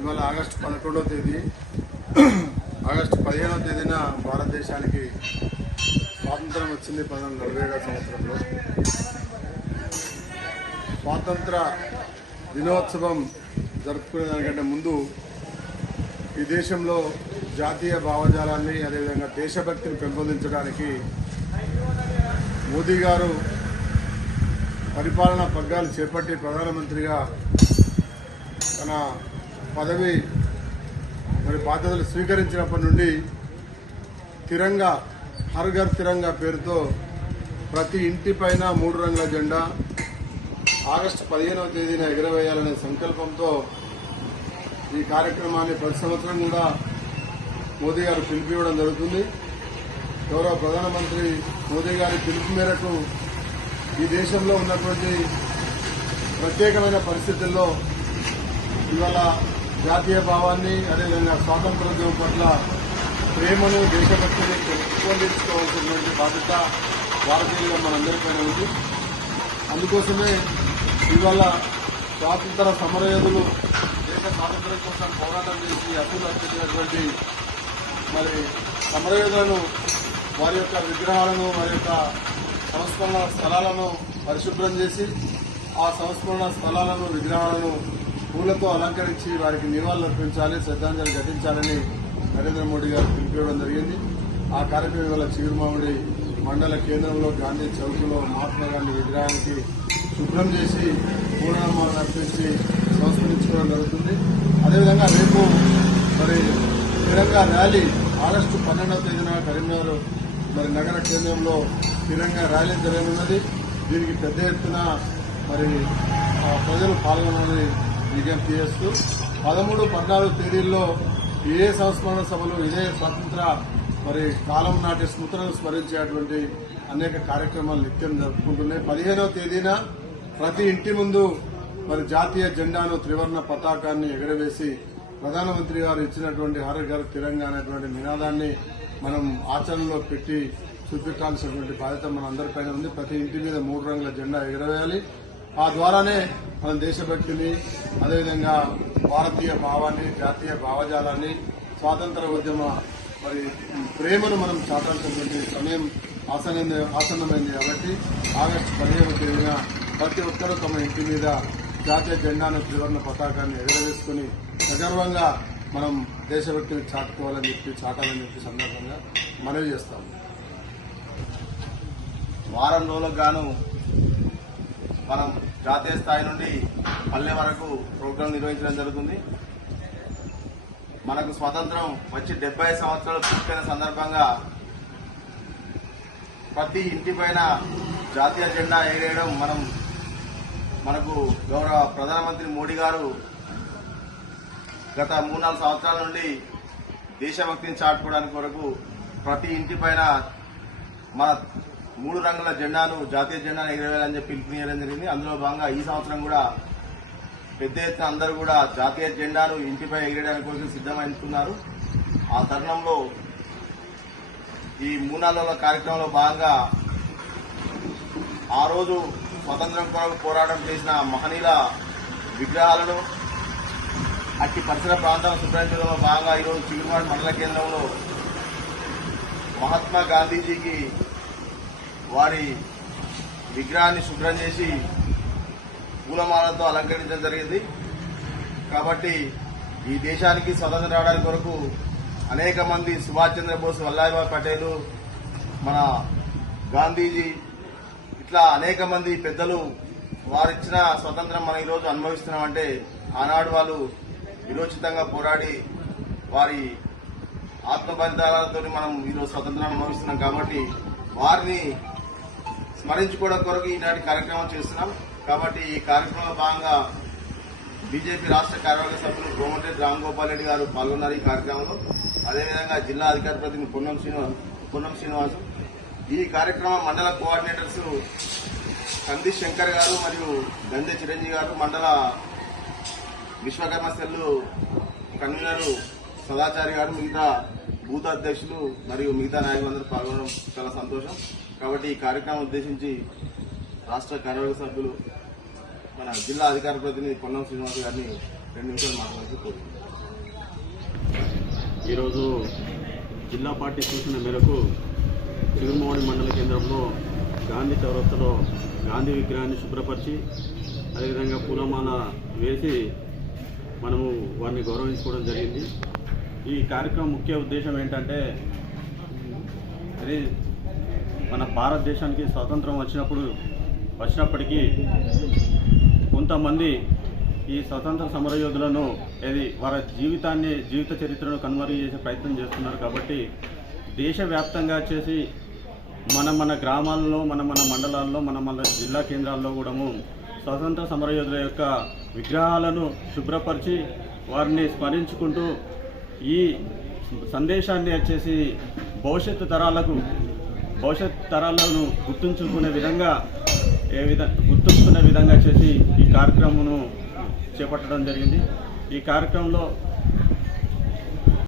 ఇవాళ ఆగస్టు పదకొండవ తేదీ. ఆగస్టు పదిహేనవ తేదీన భారతదేశానికి స్వాతంత్రం వచ్చింది పంతొమ్మిది నలభై ఏడవ సంవత్సరంలో. స్వాతంత్ర దినోత్సవం జరుపుకునే దానికంటే ముందు ఈ దేశంలో జాతీయ భావజాలాన్ని అదేవిధంగా దేశభక్తిని పెంపొందించడానికి మోదీ గారు పరిపాలనా పగ్గాలు చేపట్టి ప్రధానమంత్రిగా తన పదవి మరి బాధ్యతలు స్వీకరించినప్పటి నుండి తిరంగా హర్ఘర్ తిరంగా పేరుతో ప్రతి ఇంటి పైన మూడు రంగుల జెండా ఆగస్టు పదిహేనవ తేదీన ఎగరవేయాలనే సంకల్పంతో ఈ కార్యక్రమాన్ని ప్రతి సంవత్సరం కూడా మోదీ గారు పిలిపివ్వడం జరుగుతుంది. గౌరవ ప్రధానమంత్రి మోదీ గారి పిలుపు మేరకు ఈ దేశంలో ఉన్నటువంటి ప్రత్యేకమైన పరిస్థితుల్లో ఇవాళ జాతీయ భావాన్ని అదేవిధంగా స్వాతంత్రోద్యమం పట్ల ప్రేమను దేశభక్తిని పెంపొందించుకోవాల్సినటువంటి బాధ్యత భారతీయులుగా మనందరిపైన ఉంది. అందుకోసమే ఇవాళ స్వాతంత్ర సమరయోధులు దేశ స్వాతంత్రం కోసం పోరాటం చేసి అభివృద్ధి అర్పించినటువంటి మరి సమరయోధులను వారి యొక్క విగ్రహాలను వారి యొక్క సంస్మరణ స్థలాలను పరిశుభ్రం చేసి ఆ సంస్మరణ స్థలాలను విగ్రహాలను పూలతో అలంకరించి వారికి నివాళులు అర్పించాలి శ్రద్ధాంజలి ఘటించాలని నరేంద్ర మోడీ గారు పిలిపివ్వడం జరిగింది. ఆ కార్యక్రమం వల్ల చిగురుమామిడి మండల కేంద్రంలో గాంధీ చౌక్లో మహాత్మా గాంధీ విగ్రహానికి శుభ్రం చేసి పూలనామాలు అర్పించి సంస్కరించుకోవడం జరుగుతుంది. అదేవిధంగా రేపు మరి తిరంగా ర్యాలీ ఆగస్టు పన్నెండవ తేదీన కరీంనగర్ మరి నగర కేంద్రంలో తిరంగా ర్యాలీ జరగనున్నది. దీనికి పెద్ద ఎత్తున మరి ఆ, ప్రజలు పాల్గొనాలని విజ్ఞప్తి చేస్తూ పదమూడు పద్నాలుగు తేదీల్లో ఏ సంస్మరణ సభలు ఇదే స్వతంత్ర మరి కాలం నాటి స్మృతులను స్మరించేటువంటి అనేక కార్యక్రమాలు నిత్యం జరుపుకుంటున్నాయి. పదిహేనవ తేదీన ప్రతి ఇంటి ముందు మరి జాతీయ జెండాను త్రివర్ణ పతాకాన్ని ఎగరవేసి ప్రధానమంత్రి గారు ఇచ్చినటువంటి హర ఘర్ తిరంగా అనేటువంటి నినాదాన్ని మనం ఆచరణలో పెట్టి చూపించాల్సినటువంటి బాధ్యత మన అందరిపైన ఉంది. ప్రతి ఇంటి మీద మూడు రంగుల జెండా ఎగరవేయాలి. ఆ ద్వారానే మన దేశభక్తిని అదేవిధంగా భారతీయ భావాన్ని జాతీయ భావజాలాన్ని స్వాతంత్ర ఉద్యమ మరి ప్రేమను మనం చాటాల్సినటువంటి సమయం ఆసన్న ఆసన్నమైంది కాబట్టి ఆగస్టు పదిహేను తేదీన ప్రతి ఒక్కరూ తమ ఇంటి మీద జాతీయ జెండాను త్రివర్ణ పతాకాన్ని ఎగరవేసుకుని సగర్వంగా మనం దేశభక్తిని చాటుకోవాలని చెప్పి చాటాలని చెప్పి సందర్భంగా మనవి చేస్తాం. వారం రోజులకు గాను మనం జాతీయ స్థాయి నుండి పల్లె వరకు ప్రోగ్రాం నిర్వహించడం జరుగుతుంది. మనకు స్వతంత్రం వచ్చి డెబ్బై సంవత్సరాలు పూర్తయిన సందర్భంగా ప్రతి ఇంటి పైన జాతీయ జెండా ఎగరేయడం మనం మనకు గౌరవ ప్రధానమంత్రి మోడీ గారు గత మూడు నాలుగు సంవత్సరాల నుండి దేశభక్తిని చాటుకోవడానికి కొరకు ప్రతి ఇంటి పైన మన మూడు రంగుల జెండాను జాతీయ జెండాను ఎగరవేయాలని చెప్పి పిలుపునియడం జరిగింది. అందులో భాగంగా ఈ సంవత్సరం కూడా పెద్ద ఎత్తున అందరూ కూడా జాతీయ జెండాను ఇంటిపై ఎగరేయడానికి కోసం సిద్ధమైంచుకున్నారు ఆ తరుణంలో ఈ మూడు కార్యక్రమంలో భాగంగా ఆ రోజు స్వతంత్రం కొరకు పోరాటం చేసిన మహనీయుల విగ్రహాలను అట్టి పరిసర ప్రాంతాలను చేయడంలో భాగంగా ఈరోజు చిగురుమాడి మండల కేంద్రంలో మహాత్మా గాంధీజీకి వారి విగ్రహాన్ని శుభ్రం చేసి పూలమాలతో అలంకరించడం జరిగింది. కాబట్టి ఈ దేశానికి స్వతంత్రం రావడానికి కొరకు అనేక మంది సుభాష్ చంద్రబోస్ వల్లాభాయ్ పటేల్ మన గాంధీజీ ఇట్లా అనేక మంది పెద్దలు వారిచ్చిన స్వతంత్రం మనం ఈరోజు అనుభవిస్తున్నామంటే ఆనాడు వాళ్ళు విరోచితంగా పోరాడి వారి ఆత్మ మనం ఈరోజు స్వతంత్రం అనుభవిస్తున్నాం కాబట్టి వారిని స్మరించుకోవడం కొరకు ఈనాటి కార్యక్రమం చేస్తున్నాం. కాబట్టి ఈ కార్యక్రమంలో భాగంగా బీజేపీ రాష్ట్ర కార్యవర్గ సభ్యులు కోమటిరెడ్డి రామ్ గోపాల్ రెడ్డి గారు పాల్గొన్నారు ఈ కార్యక్రమంలో. అదేవిధంగా జిల్లా అధికార ప్రతినిధి పొన్నం శ్రీనివాస్ పొన్నం శ్రీనివాసు. ఈ కార్యక్రమం మండల కోఆర్డినేటర్స్ కంది శంకర్ గారు మరియు గంధె చిరంజీవి గారు మండల విశ్వకర్మ సెల్లు కన్వీనరు సదాచారి గారు మిగతా బూత్ అధ్యక్షులు మరియు మిగతా నాయకులందరూ పాల్గొనడం చాలా సంతోషం. కాబట్టి ఈ కార్యక్రమం ఉద్దేశించి రాష్ట్ర కార్యవర్గ సభ్యులు మన జిల్లా అధికార ప్రతినిధి పొన్నం శ్రీనివాస్ గారిని రెండు నిమిషాలు మాట్లాడుతూ కోరుతున్నాను ఈరోజు జిల్లా పార్టీ సూచన మేరకు చిగురుమోడి మండల కేంద్రంలో గాంధీ చౌరస్తలో గాంధీ విగ్రహాన్ని శుభ్రపరిచి అదేవిధంగా పూలమాల వేసి మనము వారిని గౌరవించుకోవడం జరిగింది. ఈ కార్యక్రమం ముఖ్య ఉద్దేశం ఏంటంటే అది మన భారతదేశానికి స్వాతంత్రం వచ్చినప్పుడు వచ్చినప్పటికీ కొంతమంది ఈ స్వతంత్ర సమరయోధులను ఏది వారి జీవితాన్ని జీవిత చరిత్రను కనుమరుగు చేసే ప్రయత్నం చేస్తున్నారు కాబట్టి దేశవ్యాప్తంగా చేసి మన మన గ్రామాల్లో మన మన మండలాల్లో మన మన జిల్లా కేంద్రాల్లో కూడాము స్వతంత్ర సమరయోధుల యొక్క విగ్రహాలను శుభ్రపరిచి వారిని స్మరించుకుంటూ ఈ సందేశాన్ని వచ్చేసి భవిష్యత్తు తరాలకు భవిష్యత్ తరాలను గుర్తుంచుకునే విధంగా ఏ విధ గుర్తుంచుకునే విధంగా చేసి ఈ కార్యక్రమను చేపట్టడం జరిగింది. ఈ కార్యక్రమంలో